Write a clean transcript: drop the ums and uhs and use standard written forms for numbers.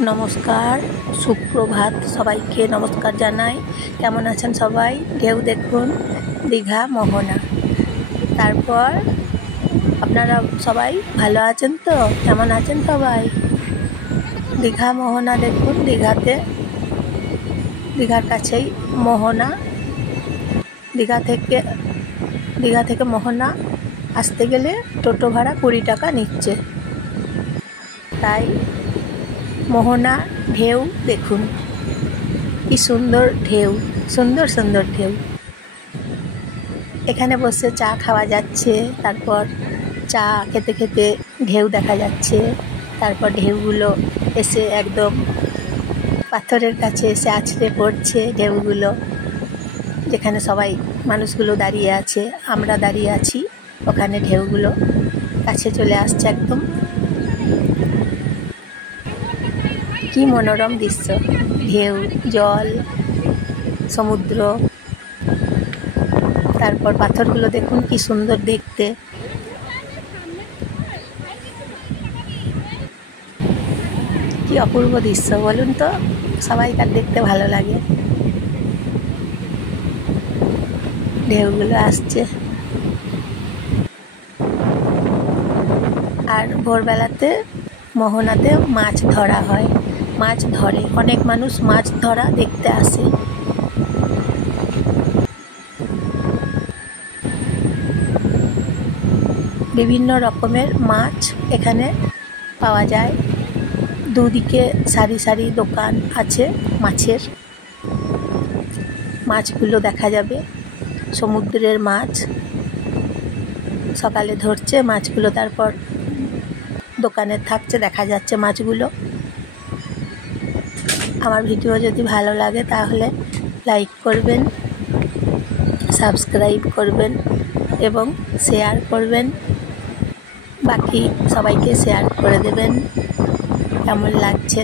नमस्कार सुप्रभात सबाइके नमस्कार जानाई केमन आছেন सबाई ढेउ देखुन दीघा मोहना तारपर আপনারা সবাই ভালো আছেন তো কেমন আছেন সবাই দীঘা মোহনা দেখুন দীঘার কাছেই মোহনা দীঘা থেকে মোহনা আসতে গেলে টোটো ভাড়া 20 টাকা নিচ্ছে তাই मोहना ढेउ देखुन कि सुंदर ढेउ सुंदर ढेउ एखाने बसे चा खावा जाच्छे तारपर चा खेते खेते ढेउ देखा जाच्छे तारपर ढेउगुलो एसे एकदम पाथरेर काछे एसे आछड़े पड़छे ढेउगुलो जेखाने सबाई मानुषगुलो दाड़िये आछे आमरा दाड़िये आछि ओखाने ढेउगुलो काछे चले आसछे एकदम कि मनोरम दृश्य ढेउ जल समुद्र तारपर पाथरगुलो देखुन कि सुंदर देखते कि अपूर्व दृश्य बोलुन तो सबाइकार देखते भालो लागे ढेउगुलो आसछे और भोरबेलाते मोहनाते माछ धरा हय माछ धरे अनेक मानुष माछ धरा देखते आसे विभिन्न रकमेर माछ एखाने पावा जाय दुदिके सारी सारी दोकान आछे माछेर माछगुलो देखा जाबे समुद्रेर माछ सकाले धरছে माछगुलो तारपर दोकाने थाकছে देखा जाচ্ছে माछगुलो আমার ভিডিও যদি ভালো লাগে তাহলে লাইক করবেন সাবস্ক্রাইব করবেন এবং শেয়ার করবেন বাকি সবাইকে শেয়ার করে দেবেন কেমন লাগছে